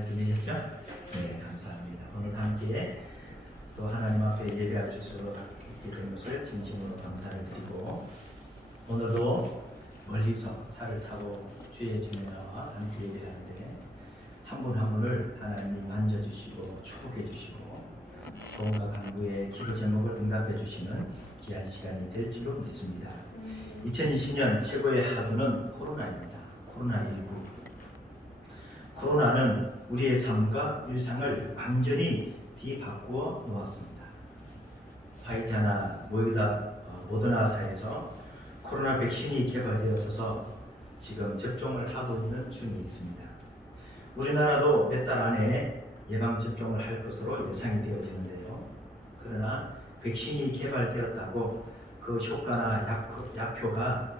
잘 지내셨죠? 네, 감사합니다. 오늘 함께 또 하나님 앞에 예배할 수 있게 된 것을 진심으로 감사를 드리고, 오늘도 멀리서 차를 타고 주의 집에 나와 함께 예배하는데 한 분 한 분을 하나님이 만져주시고 축복해 주시고 소원과 간구의 기도 제목을 응답해 주시는 귀한 시간이 될 줄로 믿습니다. 2020년 최고의 하두는 코로나입니다. 코로나19. 코로나는 우리의 삶과 일상을 완전히 뒤바꾸어 놓았습니다. 화이자나 모더나사에서 코로나 백신이 개발되어서 지금 접종을 하고 있는 중에 있습니다. 우리나라도 몇 달 안에 예방접종을 할 것으로 예상이 되어지는데요. 그러나 백신이 개발되었다고 그 효과나 약효가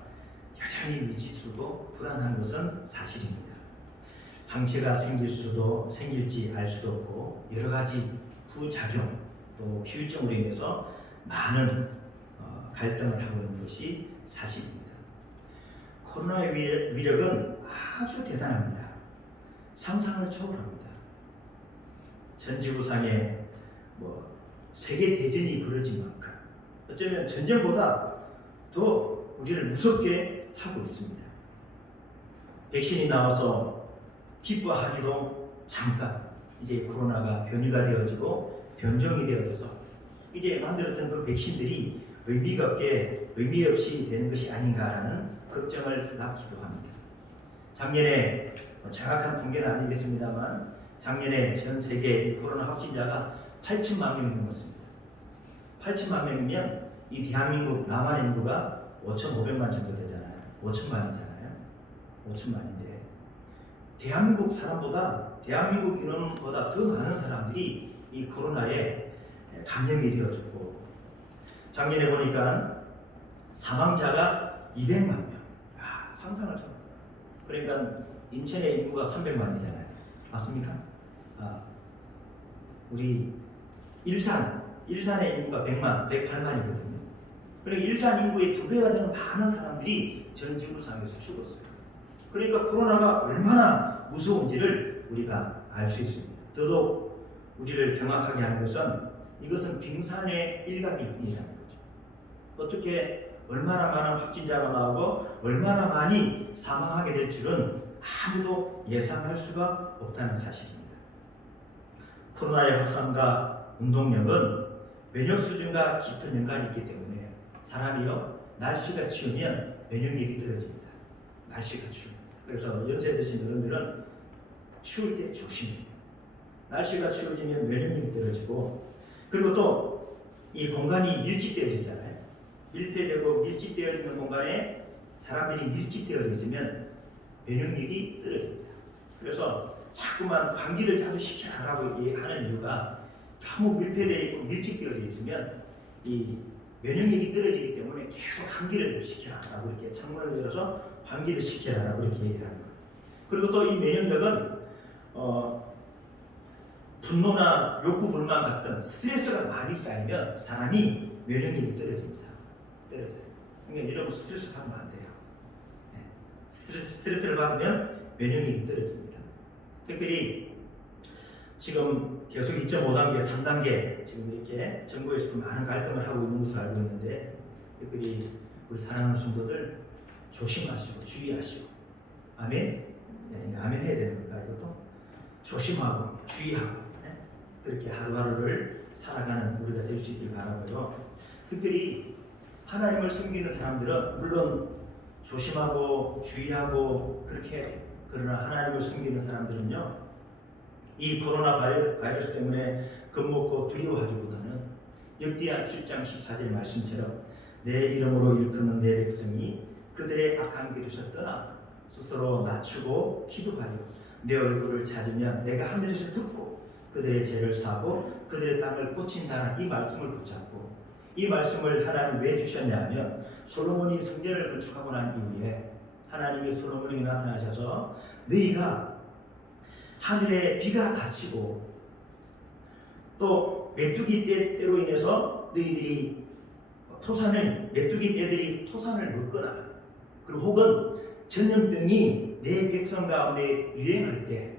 여전히 미지수고 불안한 것은 사실입니다. 항체가 생길지 알 수도 없고 여러 가지 부작용 또 후유증으로 인해서 많은 갈등을 하고 있는 것이 사실입니다. 코로나의 위력은 아주 대단합니다. 상상을 초월합니다. 전 지구상에 세계 대전이 벌어진 만큼 어쩌면 전쟁보다 더 우리를 무섭게 하고 있습니다. 백신이 나와서 기뻐하기도 잠깐 이제 코로나가 변이가 되어지고 변종이 되어져서 이제 만들었던 그 백신들이 의미 없이 되는 것이 아닌가라는 걱정을 낳기도 합니다. 작년에 정확한 통계는 아니겠습니다만 작년에 전 세계 이 코로나 확진자가 8천만 명이 넘었습니다. 8천만 명이면 이 대한민국 남한 인구가 5,500만 정도 되잖아요. 5천만이잖아요. 5천만인데 대한민국 인원보다 더 많은 사람들이 이 코로나에 감염이 되어졌고, 작년에 보니까 사망자가 200만 명. 상상을 좀. 그러니까 인천의 인구가 300만이잖아요. 맞습니까? 우리 일산의 인구가 108만이거든요. 그러니까 일산 인구의 2배가 되는 많은 사람들이 전 지구상에서 죽었어요. 그러니까 코로나가 얼마나 무서운지를 우리가 알 수 있습니다. 더더욱 우리를 경악하게 하는 것은 이것은 빙산의 일각일 뿐이라는 거죠. 어떻게 얼마나 많은 확진자가 나오고 얼마나 많이 사망하게 될 줄은 아무도 예상할 수가 없다는 사실입니다. 코로나의 확산과 운동력은 면역 수준과 깊은 연관이 있기 때문에 사람이요, 날씨가 추우면 면역력이 떨어집니다. 날씨가 추우면. 그래서 연세 드신 어른들은 추울 때 조심해요. 날씨가 추워지면 면역력이 떨어지고, 그리고 또 이 공간이 밀집되어지잖아요. 밀폐되고 밀집되어 있는 공간에 사람들이 밀집되어 있으면 면역력이 떨어집니다. 그래서 자꾸만 감기를 자주 시켜라라고 하는 이유가 너무 밀폐되어 있고 밀집되어 있으면 이 면역력이 떨어지기 때문에 계속 감기를 시켜라라고 이렇게 창문을 열어서 감기를 시켜라라고 이렇게 얘기를 하는 거예요. 그리고 또 이 면역력은 분노나 욕구 불만 같은 스트레스가 많이 쌓이면 사람이 면역력이 떨어집니다. 떨어져요. 그러니까 여러분 스트레스 받으면 안 돼요. 스트레스를 받으면 면역력이 떨어집니다. 특별히 지금 계속 2.5단계, 3단계 지금 이렇게 정부에서도 많은 갈등을 하고 있는 것을 알고 있는데, 특별히 우리 사랑하는 성도들 조심하시고 주의하시고, 아멘? 네, 아멘 해야 되는 걸까요? 이것도 조심하고 주의하고, 그렇게 하루하루를 살아가는 우리가 될 수 있길 바라고요. 특별히 하나님을 섬기는 사람들은 물론 조심하고 주의하고 그렇게 해야 돼요. 그러나 하나님을 섬기는 사람들은요, 이 코로나 바이러스 때문에 겁먹고 두려워하기보다는 역대하 7장 14절 말씀처럼 내 이름으로 일컫는 내 백성이 그들의 악한 길에서 떠나 스스로 낮추고 기도하여 내 얼굴을 찾으면 내가 하늘에서 듣고 그들의 죄를 사고 그들의 땅을 고친다는 이 말씀을 붙잡고, 이 말씀을 하나님 왜 주셨냐 하면 솔로몬이 성전을 건축하고 난 이후에 하나님이 솔로몬에게 나타나셔서 너희가 하늘에 비가 닫히고 또 메뚜기 떼로 인해서 너희들이 메뚜기 떼들이 토산을 먹거나, 그리고 혹은 전염병이 내 백성 가운데 유행할 때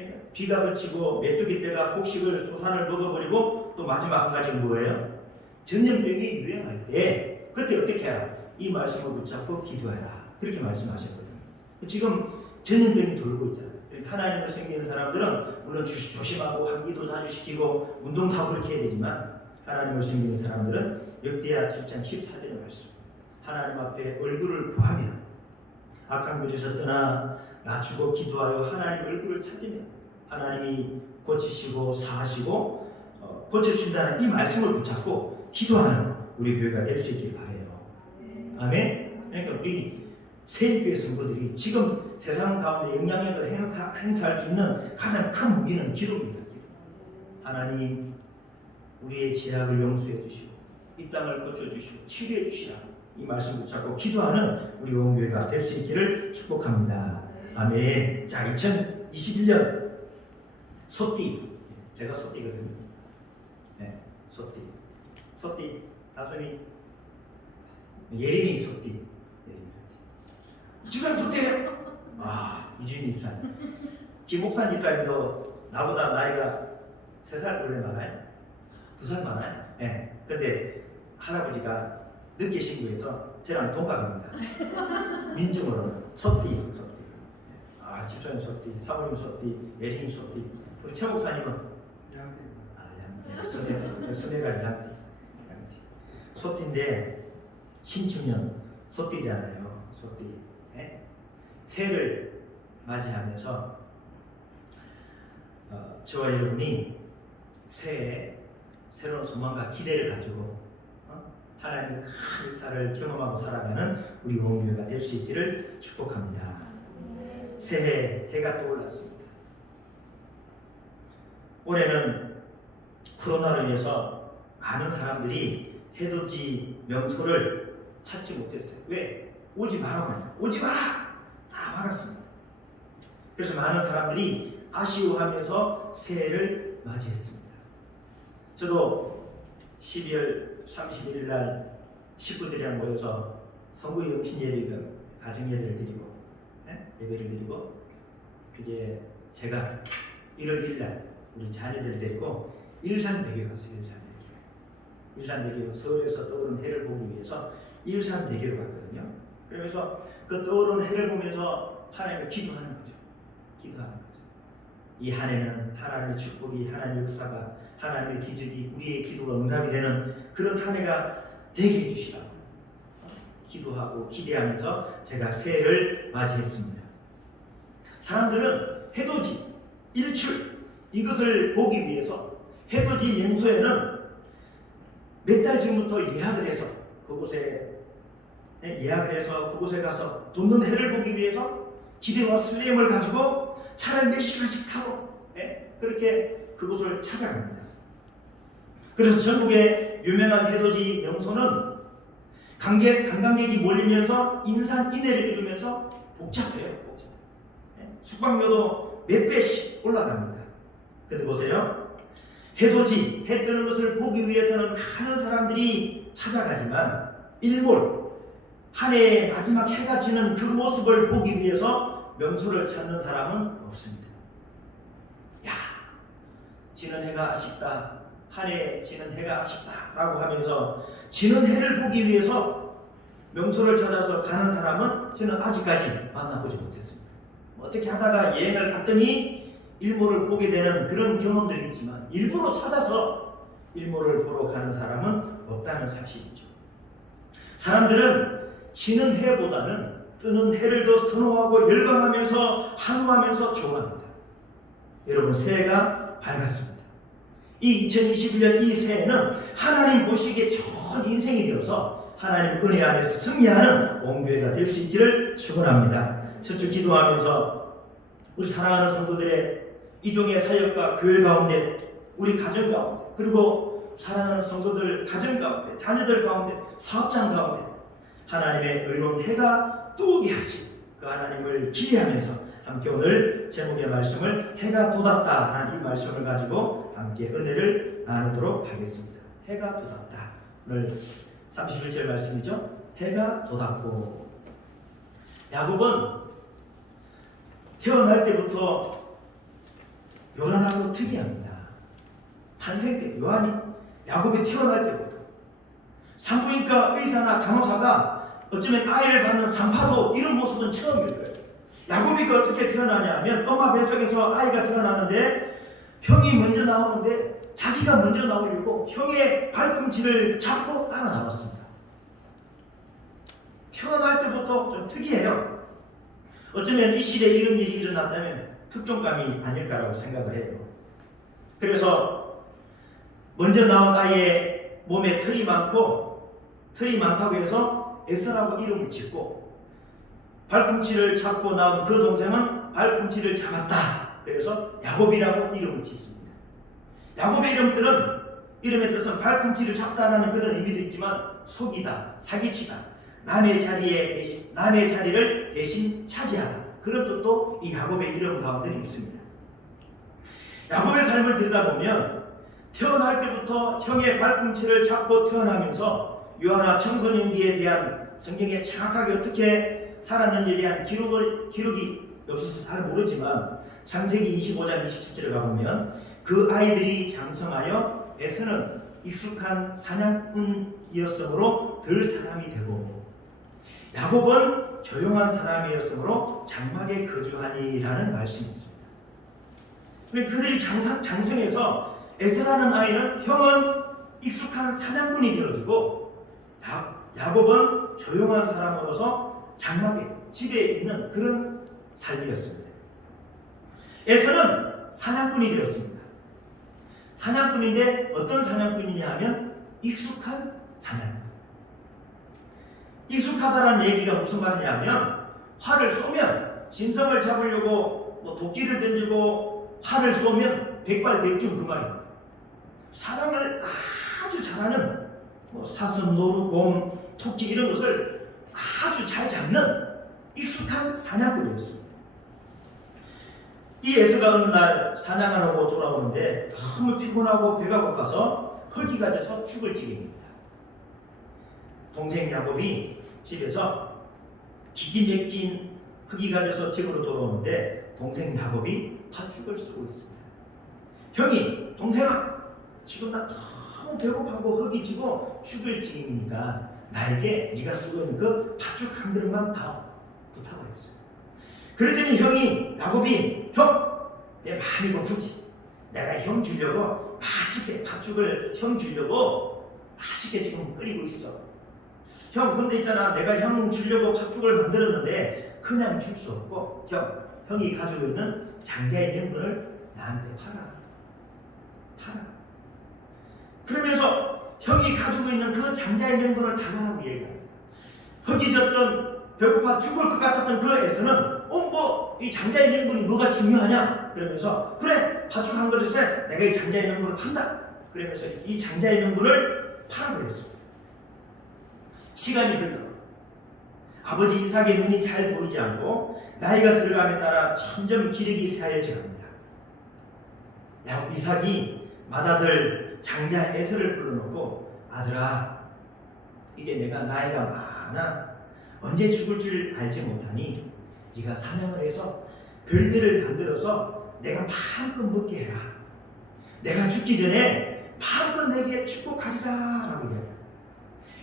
그러니까 비가 그치고 메뚜기 떼가 곡식을 소산을 먹어버리고 또 마지막 한 가지는 뭐예요? 전염병이 유행할 때 그때 어떻게 해라? 이 말씀을 붙잡고 기도해라. 그렇게 말씀하셨거든요. 지금 전염병이 돌고 있잖아요. 하나님을 섬기는 사람들은 물론 조심하고 환기도 자주 시키고 운동도 하고 그렇게 해야 되지만 하나님을 섬기는 사람들은 역대하 7장 14절의 말씀 하나님 앞에 얼굴을 구하며 악한 길에서 떠나 낮추고 기도하여 하나님 얼굴을 찾으면 하나님이 고치시고 사하시고 고쳐주신다는 이 말씀을 붙잡고 기도하는 우리 교회가 될 수 있길 바라요. 아멘. 그러니까 우리 세일교회 성도들이 지금 세상 가운데 영향력을 행사할 수 있는 가장 큰 무기는 기도입니다. 기도. 하나님 우리의 죄악을 용서해 주시고 이 땅을 고쳐주시고 치료해 주시라. 이 말씀 붙잡고 기도하는 우리 온교회가 될 수 있기를 축복합니다. 아멘. 자, 2021년 소띠. 제가 소띠거든요. 네, 소띠. 소띠. 다솜이 예린이 소띠. 지금 좋대요. 이주인 집사님. 김목사 집사님도 나보다 나이가 3살 원래 많아요? 2살 많아요? 네. 근데 할아버지가 늦게 신고해서 저랑 동갑입니다. 민증으로는 소띠. 집사님 소띠, 사모님 소띠, 예린 소띠. 우리 최 목사님은? 양띠. 수매가 양띠. 소띠인데 신축년 소띠잖아요. 소띠. 네? 새해를 맞이하면서 저와 여러분이 새해에 새로운 소망과 기대를 가지고 하나님의 큰 역사를 경험하고 살아가는 우리 온교회가 될 수 있기를 축복합니다. 새해 해가 떠올랐습니다. 올해는 코로나로 인해서 많은 사람들이 해돋이 명소를 찾지 못했어요. 왜? 오지 마라고 하니까. 오지 마라! 다 막았습니다. 그래서 많은 사람들이 아쉬워하면서 새해를 맞이했습니다. 저도 12월 31일 날 식구들이랑 모여서 성부 영신 예배를 가정 예배를 드리고 예배를 드리고 이제 제가 1월 1일 날 우리 자녀들 데리고 일산대교 갔어요. 일산대교 서울에서 떠오르는 해를 보기 위해서 일산대교를 갔거든요. 그러면서 그 떠오르는 해를 보면서 하나님을 기도하는 거죠. 이 한 해는 하나님의 축복이, 하나님의 역사가, 하나님의 기적이 우리의 기도가 응답이 되는 그런 한 해가 되게 해주시라고 기도하고 기대하면서 제가 새해를 맞이했습니다. 사람들은 해돋이, 일출 이것을 보기 위해서 해돋이 명소에는 몇 달 전부터 예약을 해서 그곳에 가서 돋는 해를 보기 위해서 기대와 설렘을 가지고 차를 몇 시간씩 타고 그렇게 그곳을 찾아갑니다. 그래서 전국의 유명한 해돋이 명소는 관광객이 몰리면서 인산인해를 이루면서 복잡해요. 숙박료도 몇 배씩 올라갑니다. 근데 보세요. 해돋이, 해 뜨는 것을 보기 위해서는 많은 사람들이 찾아가지만 일몰, 한 해의 마지막 해가 지는 그 모습을 보기 위해서 명소를 찾는 사람은 없습니다. 야, 지는 해가 아쉽다. 한 해 지는 해가 아쉽다. 라고 하면서 지는 해를 보기 위해서 명소를 찾아서 가는 사람은 저는 아직까지 만나보지 못했습니다. 어떻게 하다가 여행을 갔더니 일몰을 보게 되는 그런 경험들이 있지만 일부러 찾아서 일몰을 보러 가는 사람은 없다는 사실이죠. 사람들은 지는 해보다는 뜨는 해를 더 선호하고 열광하면서 환호하면서 좋아합니다. 여러분 새해가 밝았습니다. 이 2021년 이 새해는 하나님 보시기에 좋은 인생이 되어서 하나님 은혜 안에서 승리하는 온교회가 될 수 있기를 축원합니다. 첫 주 기도하면서 우리 사랑하는 성도들의 이종의 사역과 교회 가운데 우리 가정 가운데 그리고 사랑하는 성도들 가정 가운데 자녀들 가운데 사업장 가운데 하나님의 의로운 해가 뜨게 하신 그 하나님을 기대하면서 함께 오늘 제목의 말씀을 해가 돋았다라는 이 말씀을 가지고 함께 은혜를 나누도록 하겠습니다. 해가 돋았다. 오늘 31절 말씀이죠. 해가 돋았고 야곱은 태어날 때부터 요란하고 특이합니다. 탄생 때 요한이 야곱이 태어날 때부터 산부인과 의사나 간호사가 어쩌면 아이를 낳는 산파도 이런 모습은 처음일 거예요. 야곱이가 어떻게 태어나냐 하면 엄마 뱃속에서 아이가 태어나는데 형이 먼저 나오는데 자기가 먼저 나오려고 형의 발꿈치를 잡고 따라 나왔습니다. 태어날 때부터 좀 특이해요. 어쩌면 이 시대에 이런 일이 일어났다면 특종감이 아닐까라고 생각을 해요. 그래서 먼저 나온 아이의 몸에 털이 많다고 해서 에서라고 이름을 짓고, 발꿈치를 잡고 나온 그 동생은 발꿈치를 잡았다. 그래서 야곱이라고 이름을 짓습니다. 야곱의 이름의 뜻은 발꿈치를 잡다라는 그런 의미도 있지만 속이다, 사기치다, 남의 자리를 대신 차지하다, 그런 뜻도 이 야곱의 이름 가운데 있습니다. 야곱의 삶을 들여다보면 태어날 때부터 형의 발꿈치를 잡고 태어나면서 요한아 청소년기에 대한 성경에 정확하게 어떻게 살았는지에 대한 기록이 없어서 잘 모르지만 창세기 25장 27절에 가보면 그 아이들이 장성하여 에서는 익숙한 사냥꾼이었으므로 들 사람이 되고 야곱은 조용한 사람이었으므로 장막에 거주하니라는 말씀이 있습니다. 그들이 장성해서 에서라는 아이는 형은 익숙한 사냥꾼이 되어지고 야곱은 조용한 사람으로서 장막에 집에 있는 그런 삶이었습니다. 에서는 사냥꾼이 되었습니다. 사냥꾼인데 어떤 사냥꾼이냐 하면 익숙한 사냥꾼. 익숙하다라는 얘기가 무슨 말이냐면 활을 쏘면 짐승을 잡으려고 도끼를 던지고 활을 쏘면 백발백중 그 말입니다. 사람을 아주 잘하는 사슴, 노루, 곰, 토끼 이런 것을 아주 잘 잡는 익숙한 사냥꾼이었습니다. 이 에서가 어느 날 사냥을 하고 돌아오는데 너무 피곤하고 배가 고파서 허기가 져서 죽을 지경입니다. 동생 야곱이 집에서 기지맥진 허기가 져서 집으로 돌아오는데 동생 야곱이 팥죽을 쓰고 있습니다. 형이, 동생아, 지금 나 너무 배고파고 허기지고 죽을 지경이니까 나에게 네가 쓰고 있는 그 팥죽 한 그릇만 다오 부탁을 했어요. 그랬더니 형이, 야곱이, 형, 내 많이 고프지? 내가 형 주려고 맛있게 팥죽을 형 주려고 맛있게 지금 끓이고 있어. 형, 근데 있잖아, 내가 형 주려고 팥죽을 만들었는데 그냥 줄 수 없고 형이 가지고 있는 장자의 명분을 나한테 팔아. 그러면서 형이 가지고 있는 그 장자의 명분을 달라고 얘기합니다. 허기졌던, 배고파 죽을 것 같았던 그 에서는 이 장자의 명분이 뭐가 중요하냐? 그러면서 그래, 팥죽 한 그릇에 내가 이 장자의 명분을 판다. 그러면서 이 장자의 명분을 팔아버렸습니다. 시간이 흘러 아버지 이삭의 눈이 잘 보이지 않고 나이가 들어감에 따라 점점 기력이 쇠하여져 갑니다. 이삭이 맏아들 장자 에서를 불러놓고, 아들아, 이제 내가 나이가 많아 언제 죽을 줄 알지 못하니 네가 사냥을 해서 별미를 만들어서 내가 마음껏 먹게 해라. 내가 죽기 전에 마음껏 내게 축복하리라 라고 이야기합니다.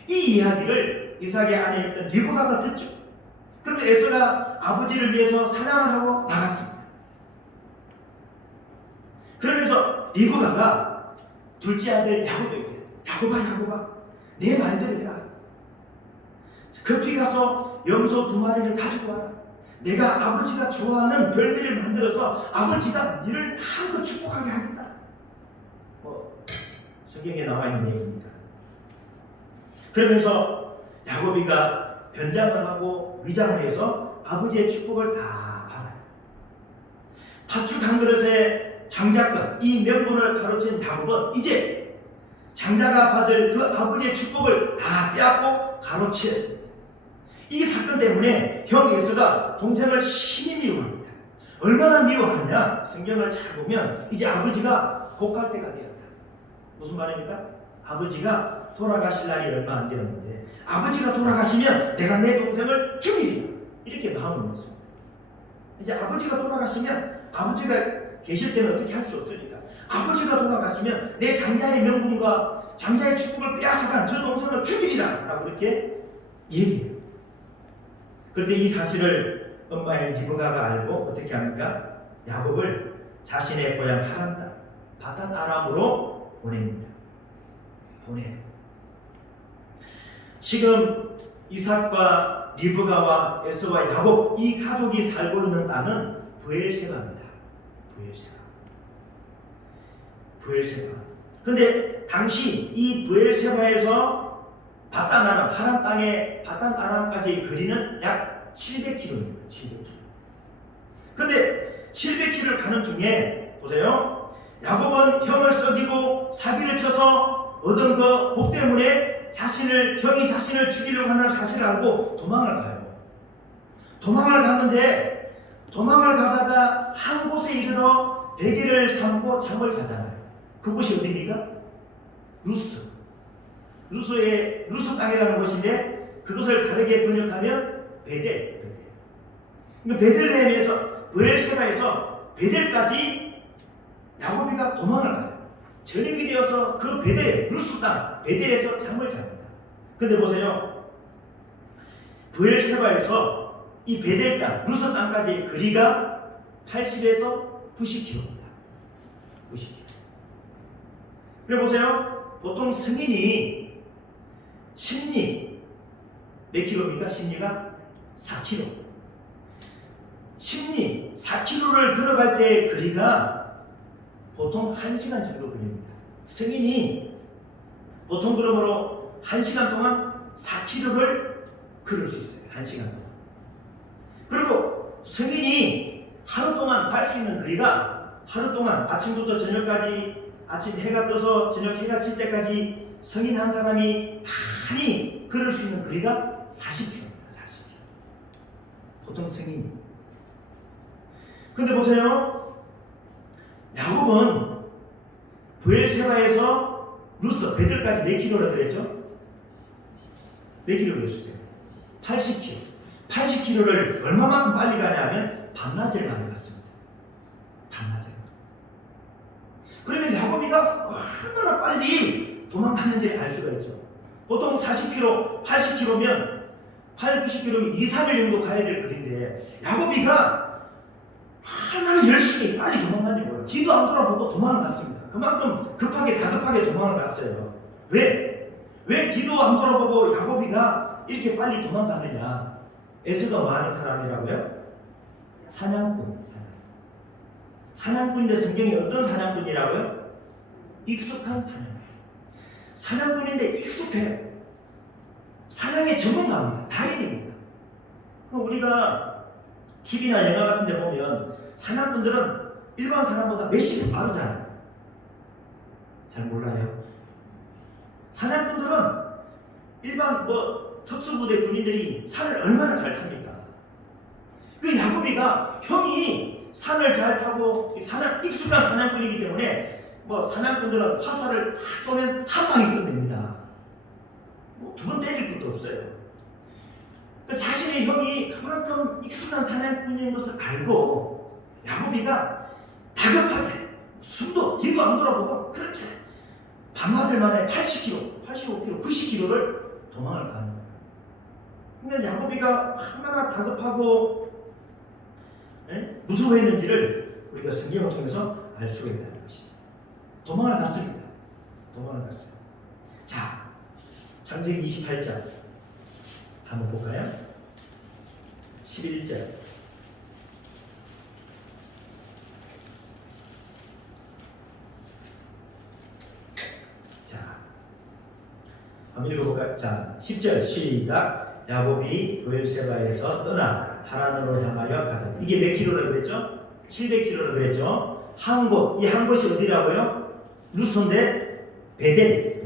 이 이야기를 이삭의 아내였던 리브가가 듣죠. 그러면 에서가 아버지를 위해서 사냥을 하고 나갔습니다. 그러면서 리브가가 둘째 아들 야곱에게, 야곱아, 내 말대로 해라. 급히 가서 염소 2마리를 가지고 와라. 내가 아버지가 좋아하는 별미를 만들어서 아버지가 너를 마음껏 축복하게 하겠다. 성경에 나와 있는 얘기입니다. 그러면서 야곱이가 변장을 하고 위장을 해서 아버지의 축복을 다 받아요. 팥죽 한 그릇에 장자권, 이 명분을 가로챈 야곱은 이제 장자가 받을 그 아버지의 축복을 다 빼앗고 가로채었습니다. 이 사건 때문에 형 에서가 동생을 심히 미워합니다. 얼마나 미워하느냐? 성경을 잘 보면 이제 아버지가 복할 때가 되었다. 무슨 말입니까? 아버지가 돌아가실 날이 얼마 안 되었는데 아버지가 돌아가시면 내가 내 동생을 죽이리라, 이렇게 마음을 먹습니다. 이제 아버지가 돌아가시면 아버지가 계실 때는 어떻게 할 수 없으니까. 아버지가 돌아가시면 내 장자의 명분과 장자의 축복을 빼앗아간 저 동생을 죽이리라 라고 이렇게 얘기해요. 그런데 이 사실을 엄마인 리브가가 알고 어떻게 합니까? 야곱을 자신의 고향 하란 땅 바단 아람으로 보냅니다. 보내요. 지금 이삭과 리브가와 에서와 야곱 이 가족이 살고 있는 땅은 브엘세바입니다. 브엘세바. 근데 당시 이 브엘세바에서 바단 아람, 하란 땅의 바단 아람까지의 거리는 약 700km입니다. 700km. 근데 700km를 가는 중에 보세요. 야곱은 형을 썩이고 사기를 쳐서 얻은 그 복 때문에 형이 자신을 죽이려고 하는 사실을 알고 도망을 가요. 도망을 갔는데 도망을 가다가 한 곳에 이르러 베개를 삼고 잠을 자잖아요. 그곳이 어디입니까? 루스 땅이라는 곳인데 그것을 다르게 번역하면 베델. 그러니까 베들레헴에서 브엘세바에서 베델까지 야곱이가 도망을 가요. 저녁이 되어서 그 베델, 루스 땅 베델에서 잠을 잡니다. 근데 보세요. 브엘세바에서 이 베델 땅, 루스 땅까지의 거리가 80에서 90km입니다. 90km. 그래 보세요. 보통 승인이 심리 몇 킬로입니까? 심리가 4km. 심리 4km를 걸어갈 때의 거리가 보통 1시간 정도 걸립니다. 승인이 보통 그러므로 1시간 동안 4km를 걸을 수 있어요. 1시간 동안. 그리고 승인이 하루 동안 갈 수 있는 거리가 하루 동안 아침부터 저녁까지 아침 해가 떠서 저녁 해가 질 때까지 성인 한 사람이 많이 걸을 수 있는 거리가 40km입니다. 40km. 보통 성인이. 근데 보세요. 야곱은 브엘세바에서 루스, 베들까지 몇 킬로라 그랬죠? 몇 킬로 그랬었죠? 80km. 80km를 얼마만큼 빨리 가냐면 반나절 만에 갔습니다. 반나절. 그러니까 야곱이가 얼마나 빨리 도망갔는지 알 수가 있죠. 보통 40km, 80km면 90km면 2, 3일 정도 가야 될 거리인데 야곱이가 얼마나 열심히 빨리 도망갔는지 몰라요. 뒤도 안 돌아보고 도망을 갔습니다. 그만큼 다급하게 도망을 갔어요. 왜 뒤도 안 돌아보고 야곱이가 이렇게 빨리 도망갔느냐? 에서가 뭐 하는 사람이라고요? 사냥꾼인데 성경에 어떤 사냥꾼이라고요? 익숙한 사냥꾼. 사냥꾼인데 익숙해요. 사냥에 전문가입니다. 달인입니다. 우리가 TV나 영화 같은 데 보면 사냥꾼들은 일반 사람보다 몇십 배 빠르잖아요. 잘 몰라요. 사냥꾼들은 일반 특수부대 군인들이 산을 얼마나 잘 탑니까? 그 야곱이가 형이 산을 잘 타고 익숙한 사냥꾼이기 때문에 사냥꾼들은 화살을 탁 쏘면 한 방에 끝냅니다. 두 번 때릴 것도 없어요. 자신의 형이 그만큼 익숙한 사냥꾼인 것을 알고 야곱이가 다급하게 숨도 뒤도 안 돌아보고 그렇게 반나절 만에 80km, 85km, 90km를 도망을 가는 거예요. 근데 야곱이가 얼마나 다급하고 무서워했는지를 우리가 성경을 통해서 알 수가 있다는 것이죠. 도망을 갔습니다. 도망을 갔어요. 자, 창세기 28장 한번 볼까요? 11절. 자, 한번 읽어볼까요? 자, 10절 시작. 야곱이 브엘세바에서 떠나 하란으로 향하여 가더니 이게 몇 킬로라고 그랬죠? 700킬로라고 그랬죠? 이 한 곳이 어디라고요? 루스인데 베델.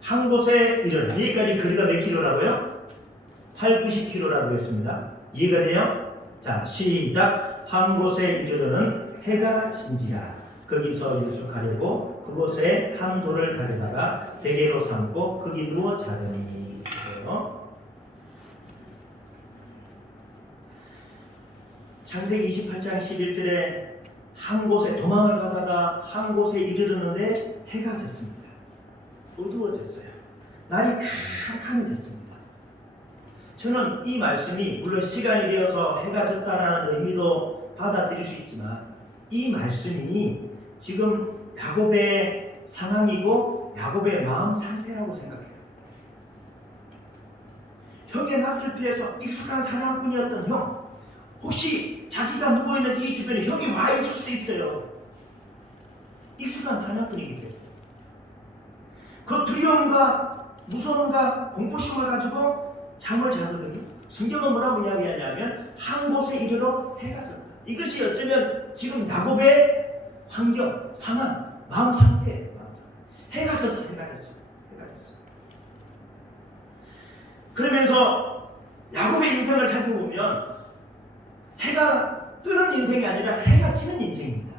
한 곳에 이르러 여기까지 거리가 몇 킬로라고요? 90km라고 했습니다. 이해가 돼요? 자, 시작. 한 곳에 이르러는 해가 진지라. 거기서 유숙하려고 그곳에 한 돌을 가져다가 베개로 삼고 거기 누워 자더니. 창세기 28장 11절에 한 곳에 도망을 가다가 한 곳에 이르렀는데 해가 졌습니다. 어두워졌어요. 날이 캄캄해졌습니다. 저는 이 말씀이 물론 시간이 되어서 해가 졌다라는 의미도 받아들일 수 있지만 이 말씀이 지금 야곱의 상황이고 야곱의 마음 상태라고 생각해요. 형의 낯을 피해서 익숙한 사냥꾼이었던 형, 혹시 자기가 누워있는 이 주변에 형이 와 있을 수도 있어요. 익숙한 사냥꾼이기 때문에 그 두려움과 무서움과 공포심을 가지고 잠을 자거든요. 성경은 뭐라고 이야기하냐면 한 곳에 이르러 해가 졌다. 이것이 어쩌면 지금 야곱의 환경, 상황, 마음 상태예요. 해가 졌어, 해가 졌어, 해가 졌어. 그러면서 야곱의 인생을 살펴보면 해가 뜨는 인생이 아니라 해가 지는 인생입니다.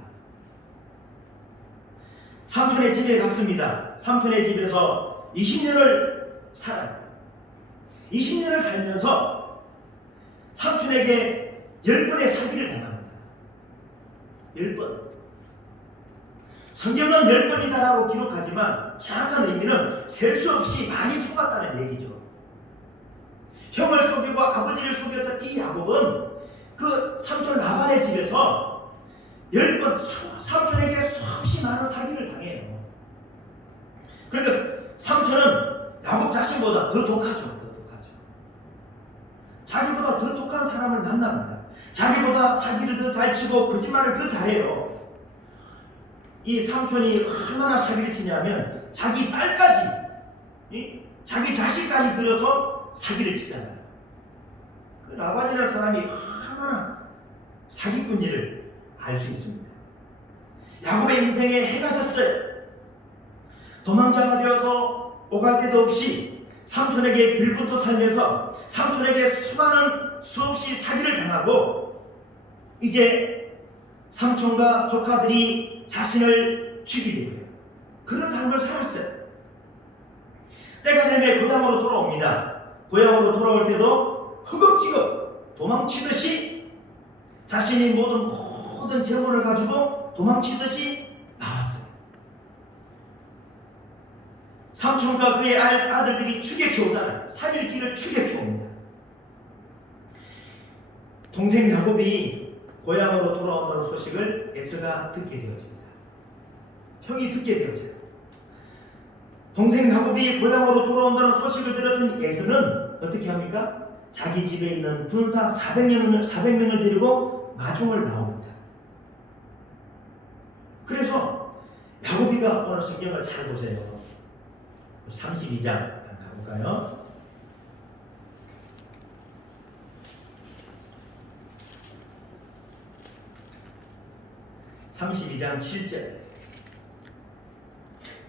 삼촌의 집에 갔습니다. 삼촌의 집에서 20년을 살아요. 20년을 살면서 삼촌에게 10번의 사기를 당합니다. 10번. 성경은 10번이다라고 기록하지만 정확한 의미는 셀 수 없이 많이 속았다는 얘기죠. 형을 속이고 아버지를 속였던 이 야곱은 그 삼촌 라반의 집에서 10번 삼촌에게 수없이 많은 사기를 당해요. 그러니까 삼촌은 야곱 자신보다 더 독하죠. 자기보다 더 독한 사람을 만납니다. 자기보다 사기를 더 잘 치고 거짓말을 더 잘해요. 이 삼촌이 얼마나 사기를 치냐면 자기 딸까지, 자기 자식까지 들여서 사기를 치잖아요. 그 라반이라는 사람이 얼마나 사기꾼지를 알 수 있습니다. 야곱의 인생에 해가 졌어요. 도망자가 되어서 오갈 데도 없이 삼촌에게 빌붙어 살면서 삼촌에게 수없이 사기를 당하고 이제 삼촌과 조카들이 자신을 죽이려고 해요. 그런 삶을 살았어요. 때가 되면 고향으로 돌아옵니다. 고향으로 돌아올 때도 허겁지겁 도망치듯이 자신이 모든 재물을 가지고 도망치듯이 나왔어요. 삼촌과 그의 아들들이 죽여 키우잖아요. 3일길을 죽여 키웁니다. 동생 야곱이 고향으로 돌아온다는 소식을 에서가 듣게 되어집니다. 형이 듣게 되어져요. 동생 야곱이 고향으로 돌아온다는 소식을 들었던 에서는 어떻게 합니까? 자기 집에 있는 군사 400명을 데리고 마중을 나옵니다. 그래서 야곱이가 오늘 성경을 잘 보세요. 32장 가볼까요? 32장 7절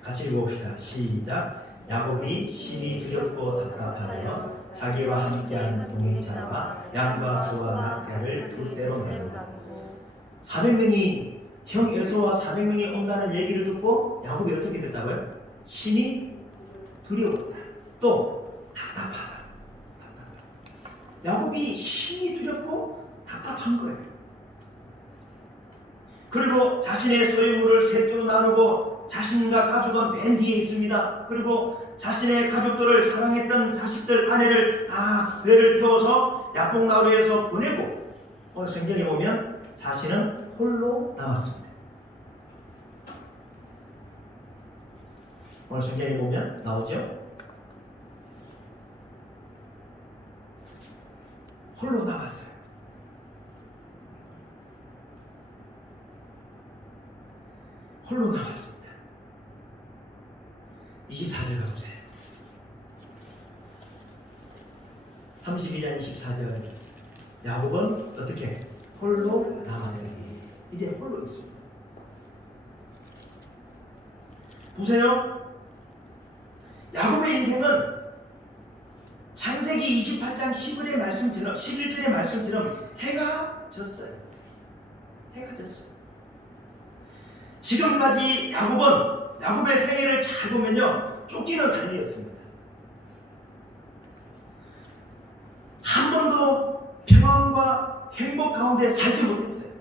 같이 읽어봅시다. 시작. 야곱이 심히 두렵고 답답하여 자기와 함께한 동행자와 양과 소와 낙타를 두 대로 나누고 400명이 형 에서와 400명이 온다는 얘기를 듣고 야곱이 어떻게 됐다고요? 심히 두려웠다. 또 답답하다. 야곱이 심히 두렵고 답답한 거예요. 그리고 자신의 소유물을 셋으로 나누고 자신과 가족은 맨 뒤에 있습니다. 그리고 자신의 가족들을 사랑했던 자식들, 아내를 다 배를 태워서 야복나루에서 보내고 오늘 성경에 보면 자신은 홀로 남았습니다. 오늘 성경에 보면 나오죠? 홀로 남았어요. 홀로 남았습니다. 24절 가보세요. 32장 24절. 야곱은 어떻게? 홀로 남았더니 이제 홀로 있습니다. 보세요. 야곱의 인생은 창세기 28장 11절의 말씀처럼 해가 졌어요. 해가 졌어요. 지금까지 야곱의 생애를 잘 보면요, 쫓기는 삶이었습니다. 한 번도 평안과 행복 가운데 살지 못했어요.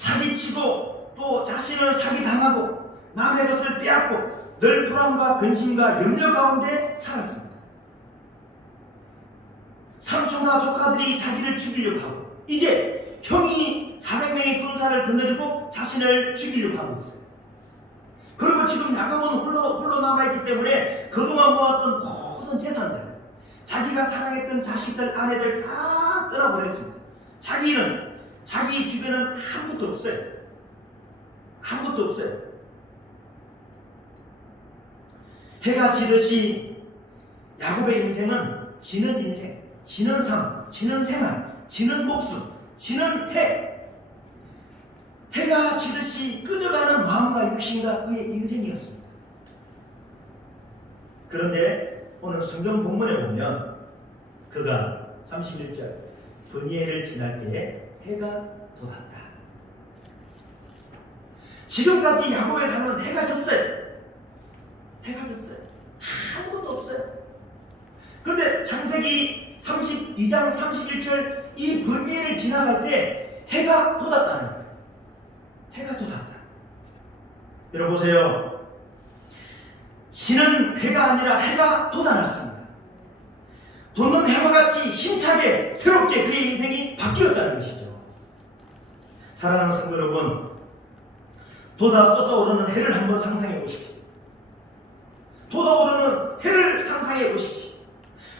사기치고 또 자신은 사기당하고 남의 것을 빼앗고 늘 불안과 근심과 염려 가운데 살았습니다. 삼촌과 조카들이 자기를 죽이려고 하고 이제 형이 400명의 군사를 거느리고 자신을 죽이려고 하고 있어요. 그리고 지금 야곱은 홀로 남아있기 때문에 그동안 모았던 모든 재산들, 자기가 사랑했던 자식들, 아내들 다 떠나버렸습니다. 자기 주변은 아무것도 없어요. 아무것도 없어요. 해가 지듯이 야곱의 인생은 지는 인생, 지는 삶, 지는 생활, 지는 목숨, 지는 해가 지듯이 꺼져가는 마음과 육신과 그의 인생이었습니다. 그런데 오늘 성경 본문에 보면 그가 31절 브니엘을 지날 때에 해가 돋았다. 지금까지 야곱의 삶은 해가 졌어요. 해가 졌어요. 아무것도 없어요. 그런데 창세기 32장 31절 이 브니엘을 지나갈 때 해가 돋았다는 거예요. 해가 돋았다. 여러분 보세요. 지는 해가 아니라 해가 돋아났습니다. 돋는 해와 같이 힘차게 새롭게 그의 인생이 바뀌었다는 것이죠. 사랑하는 성도 여러분, 돋아 솟아오르는 해를 한번 상상해 보십시오. 돋아오르는 해를 상상해 보십시오.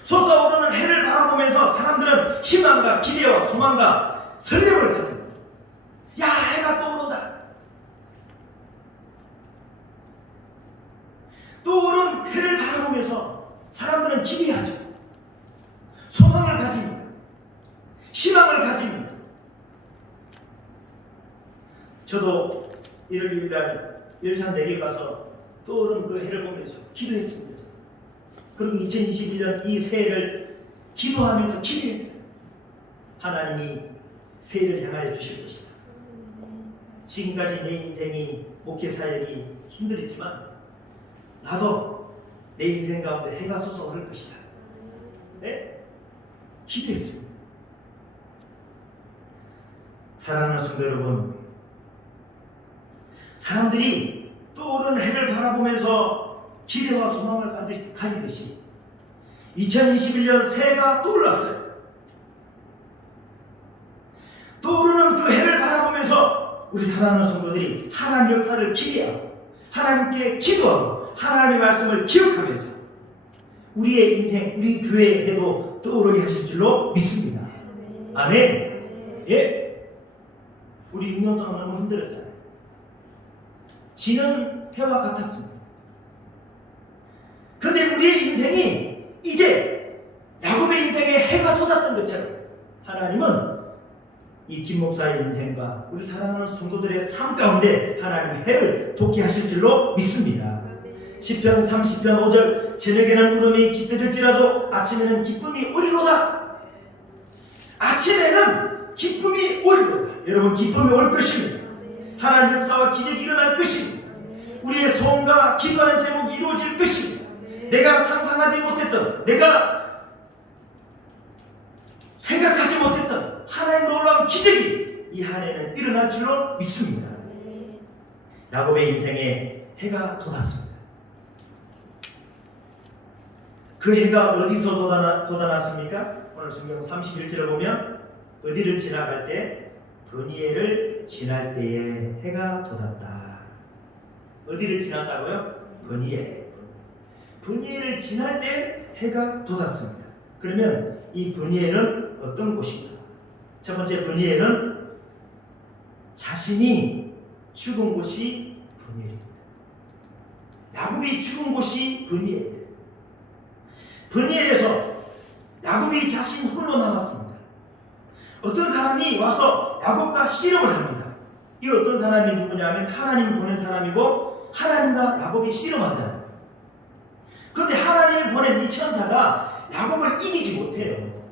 솟아오르는 해를 바라보면서 사람들은 희망과 기대와 소망과 설렘을 가집니다. 야, 해가 떠오른다. 떠오른 해를 바라보면서 사람들은 기대하죠. 소망을 가집니다. 희망을 가집니다. 저도 1월 1일날 일산내리에 가서 떠오른 그 해를 보면서 기도했습니다. 그리고 2021년 이 새해를 기도하면서 기대했어요. 하나님이 새해를 향하여 주실 것이다. 지금까지 내 인생이 목회 사역이 힘들었지만 나도 내 인생 가운데 해가 솟아오를 것이다. 네? 기대했습니다. 사랑하는 성도 여러분, 사람들이 떠오르는 해를 바라보면서 기대와 소망을 가지듯이 2021년 새해가 떠올랐어요. 떠오르는 그 해를 바라보면서 우리 사랑하는 성도들이 하나님 역사를 기대하고 하나님께 기도하고 하나님의 말씀을 기억하면서 우리의 인생, 우리 교회에도 떠오르게 하실 줄로 믿습니다. 아멘. 예. 우리 6년 동안 너무 힘들었잖아요. 지는 해와 같았습니다. 그런데 우리의 인생이 이제 야곱의 인생에 해가 돋았던 것처럼 하나님은 이 김 목사의 인생과 우리 사랑하는 성도들의 삶 가운데 하나님의 해를 돋게 하실 줄로 믿습니다. 시편 30편 5절 저녁에는 울음이 깃들을지라도 아침에는 기쁨이 오리로다. 아침에는 기쁨이 오리로다. 여러분, 기쁨이 올 것입니다. 하나님의 역사와 기적이 일어날 것입니다. 우리의 소원과 기도하는 제목이 이루어질 것입니다. 내가 상상하지 못했던, 내가 생각하지 못했던 하나님 놀라운 기적이 이 한 해는 일어날 줄로 믿습니다. 야곱의 인생에 해가 돋았습니다. 그 해가 어디서 돋아났습니까? 오늘 성경 31절을 보면 어디를 지나갈 때 브니엘을 지날 때에 해가 돋았다. 어디를 지났다고요? 브니엘을 지날 때 해가 돋았습니다. 그러면 이 브니엘은 어떤 곳인가? 첫 번째, 브니엘은 자신이 죽은 곳이 브니엘입니다. 야곱이 죽은 곳이 브니엘이에요. 브니엘에서 야곱이 자신 홀로 남았습니다. 어떤 사람이 와서 야곱과 씨름을 합니다. 이 어떤 사람이 누구냐면 하나님이 보낸 사람이고 하나님과 야곱이 씨름하잖아요. 그런데 하나님이 보낸 이 천사가 야곱을 이기지 못해요.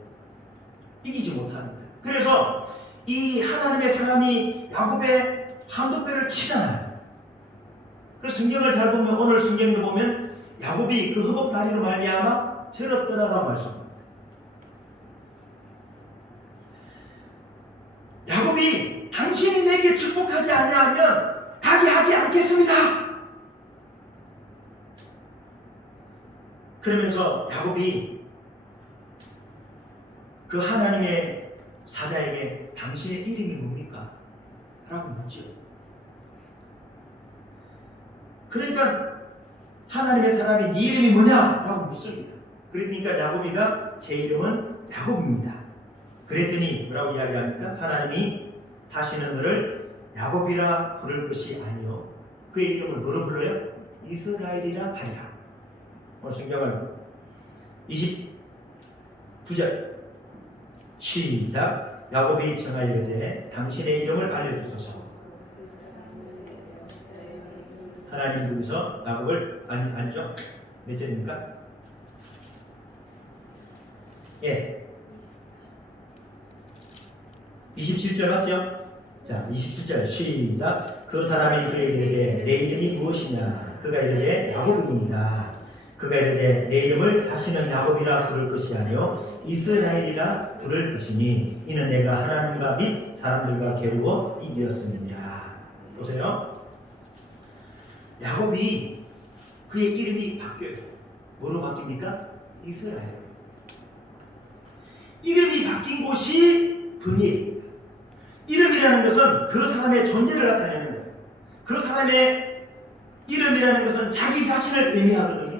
이기지 못합니다. 그래서 이 하나님의 사람이 야곱의 한두 배를 치잖아요. 그래서 성경을 잘 보면 오늘 성경도 보면 야곱이 그 허벅다리로 말미암아 절었더라라고 말씀합니다. 야곱이 당신이 내게 축복하지 아니하면 가게 하지 않겠습니다. 그러면서 야곱이 그 하나님의 사자에게 당신의 이름이 뭡니까? 라고 묻죠. 그러니까 하나님의 사람이 네 이름이 뭐냐? 라고 묻습니다. 그러니까 야곱이가 제 이름은 야곱입니다. 그랬더니 뭐라고 이야기합니까? 하나님이 다시는 너를 야곱이라 부를 것이 아니요 그의 이름을 뭐로 불러요? 이스라엘이라 하리라. 오늘 성경을 29절 시작. 야곱이 청하이르되 당신의 이름을 알려주소서. 하나님 누구서 야곱을 아니죠? 몇 절입니까? 예. 27절 맞죠? 자, 27절 시작. 그 사람이 그에게 이르되 내 이름이 무엇이냐? 그가 이르되 야곱이니이다. 그가 이르되 내 이름을 다시는 야곱이라 부를 것이 아니요 이스라엘이라 부를 것이니 이는 내가 하나님과 및 사람들과 겨루어 이기었음이니라. 보세요. 야곱이 그의 이름이 바뀌어요. 뭐로 바뀝니까? 이스라엘. 이름이 바뀐 곳이 분이에요. 이름이라는 것은 그 사람의 존재를 나타내는 거예요. 그 사람의 이름이라는 것은 자기 자신을 의미하거든요.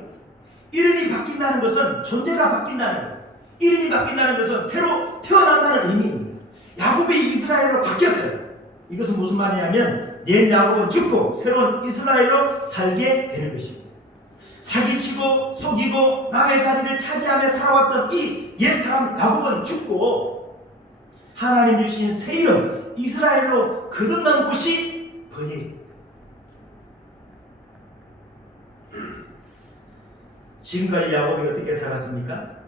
이름이 바뀐다는 것은 존재가 바뀐다는 거예요. 이름이 바뀐다는 것은 새로 태어난다는 의미입니다. 야곱이 이스라엘로 바뀌었어요. 이것은 무슨 말이냐면 옛 야곱은 죽고 새로운 이스라엘로 살게 되는 것입니다. 사기치고 속이고 남의 자리를 차지하며 살아왔던 이 옛사람 야곱은 죽고 하나님 주신 새 이름 이스라엘로 거듭난 곳이 번일입니다. 지금까지 야곱이 어떻게 살았습니까?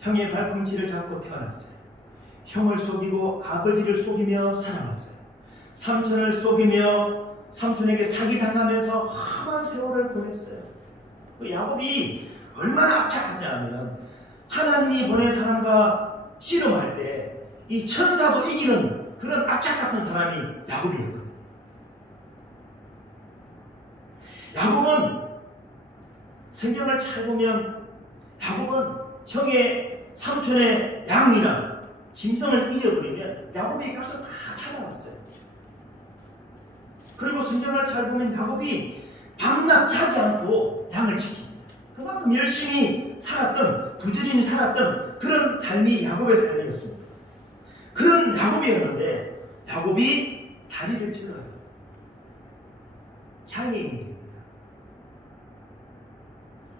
형의 발꿈치를 잡고 태어났어요. 형을 속이고 아버지를 속이며 살아왔어요. 삼촌을 속이며 삼촌에게 사기당하면서 험한 세월을 보냈어요. 그 야곱이 얼마나 악착하냐면 하나님이 보낸 사람과 씨름할 때 이 천사도 이기는 그런 악착 같은 사람이 야곱이었거든요. 야곱은 성경을 잘 보면 야곱은 형의 삼촌의 양이랑 짐승을 잃어버리면 야곱이 가서 다 찾아왔어요. 그리고 성경을 잘 보면 야곱이 밤낮 자지 않고 양을 지킵니다. 그만큼 열심히 살았던 부지런히 살았던 그런 삶이 야곱의 삶이었습니다. 그런 야곱이었는데 야곱이 다리를 찔러요. 장애인이 됩니다.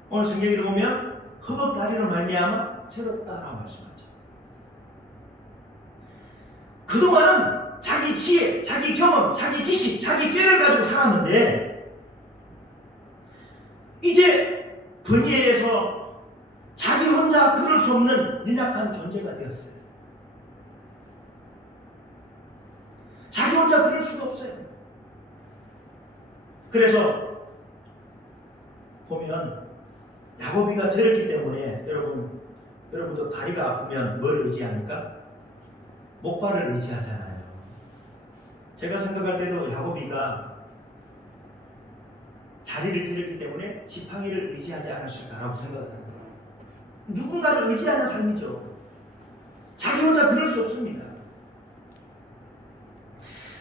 오늘 성경에 보면 허벅 다리로 말미암아 절었다라고 말씀하죠. 그동안은 자기 지혜, 자기 경험, 자기 지식, 자기 꾀를 가지고 살았는데 이제 번뇌에서 자기 혼자 그럴 수 없는 연약한 존재가 되었어요. 자기 혼자 그럴 수가 없어요. 그래서 보면 야곱이가 저랬기 때문에 여러분도 다리가 아프면 뭘 의지합니까? 목발을 의지하잖아요. 제가 생각할 때도 야곱이가 다리를 찔렸기 때문에 지팡이를 의지하지 않았을까라고 생각합니다. 누군가를 의지하는 삶이죠. 자기 혼자 그럴 수 없습니다.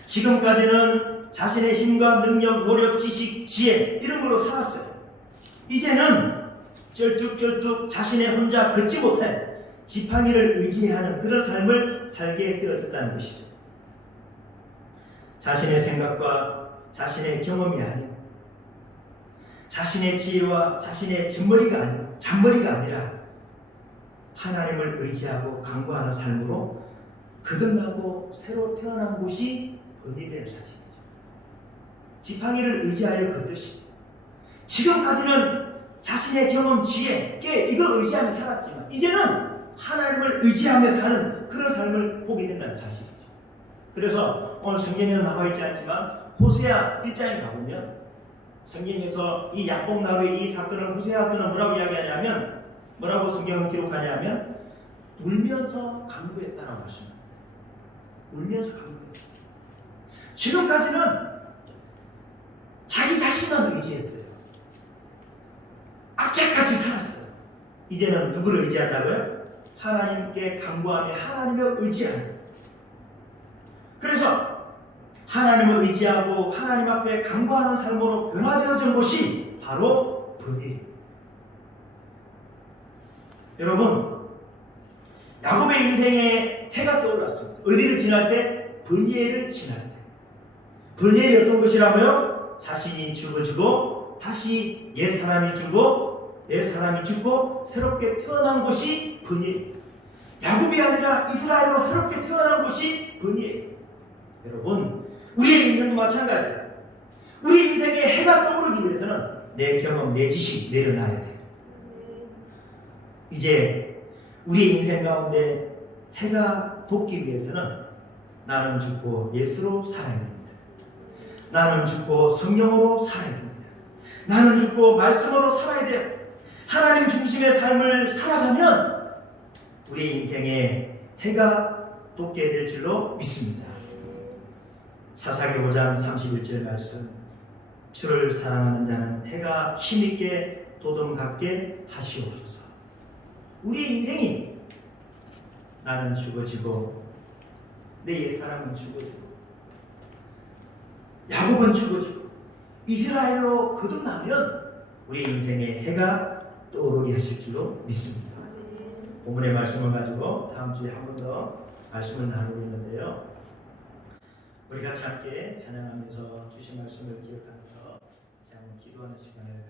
지금까지는 자신의 힘과 능력, 노력, 지식, 지혜 이런 걸로 살았어요. 이제는 쩔뚝쩔뚝 자신의 혼자 걷지 못해 지팡이를 의지하는 그런 삶을 살게 되어졌다는 것이죠. 자신의 생각과 자신의 경험이 아닌 자신의 지혜와 자신의 잔머리가 아니라 하나님을 의지하고 강구하는 삶으로 거듭나고 새로 태어난 곳이 번뇌되는 사실이죠. 지팡이를 의지하여 걷듯이 지금까지는 자신의 경험, 지혜, 꽤 이걸 의지하며 살았지만 이제는 하나님을 의지하며 사는 그런 삶을 보게 된다는 사실이죠. 그래서 오늘 성경에는 나와 있지 않지만 호세아 1장에 가보면 성경에서 이 약복나루의 이 사건을 호세아서는 뭐라고 이야기하냐면 뭐라고 성경은 기록하냐면 울면서 간구했다라고 하십니다. 울면서 간구했다. 지금까지는 자기 자신만 의지했어요. 악착같이 살았어요. 이제는 누구를 의지한다고요? 하나님께 간구하며 하나님을 의지하는. 그래서 하나님을 의지하고 하나님 앞에 간구하는 삶으로 변화되어진 곳이 바로 번일입니다. 여러분, 야곱의 인생에 해가 떠올랐습니다. 어디를 지날 때? 번이엘을 지날 때. 번이엘이 어떤 곳이라고요? 자신이 죽어지고 다시 옛사람이 죽고 새롭게 태어난 곳이 번이엘. 야곱이 아니라 이스라엘로 새롭게 태어난 곳이 번이엘. 여러분, 우리의 인생도 마찬가지예요. 우리 인생에 해가 떠오르기 위해서는 내 경험, 내 지식 내려놔야 돼요. 이제 우리의 인생 가운데 해가 돋기 위해서는 나는 죽고 예수로 살아야 됩니다. 나는 죽고 성령으로 살아야 됩니다. 나는 죽고 말씀으로 살아야 돼요. 하나님 중심의 삶을 살아가면 우리 인생에 해가 돋게 될 줄로 믿습니다. 사사기 5장 31절 말씀, 주를 사랑하는 자는 해가 힘있게 돋음같게 하시옵소서. 우리 인생이 나는 죽어지고 내 옛사람은 죽어지고 야곱은 죽어지고 이스라엘로 거듭나면 우리 인생에 해가 떠오르게 하실 줄로 믿습니다. 본문의 말씀을 가지고 다음 주에 한 번 더 말씀을 나누고 있는데요. 우리 같이 함께 찬양하면서 주신 말씀을 기억하면서 기도하는 시간을